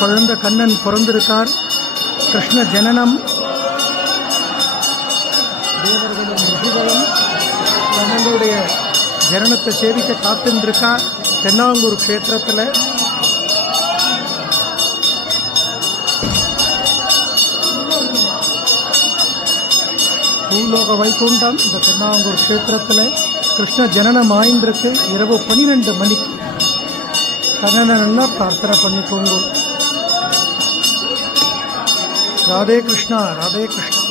குழந்தை கண்ணன் பிறந்திருக்கார். கிருஷ்ண ஜனனம். தேவர்களும் ரிஷிகளும் கண்ணனுடைய ஜனனத்தை சேவிக்க காத்துருக்கா தென்னாங்கூர் க்ஷேத்திரத்தில். பூலோக வைகுண்டம் இந்த தென்னாங்கூர் க்ஷேத்திரத்தில் கிருஷ்ண ஜனனம் ஆயின்றிருக்கு. இரவு 12 மணிக்கு கண்ணனை நல்லா பிரார்த்தனை பண்ணிக்கோங்க. ராதே கிருஷ்ணா, ராதே கிருஷ்ணா.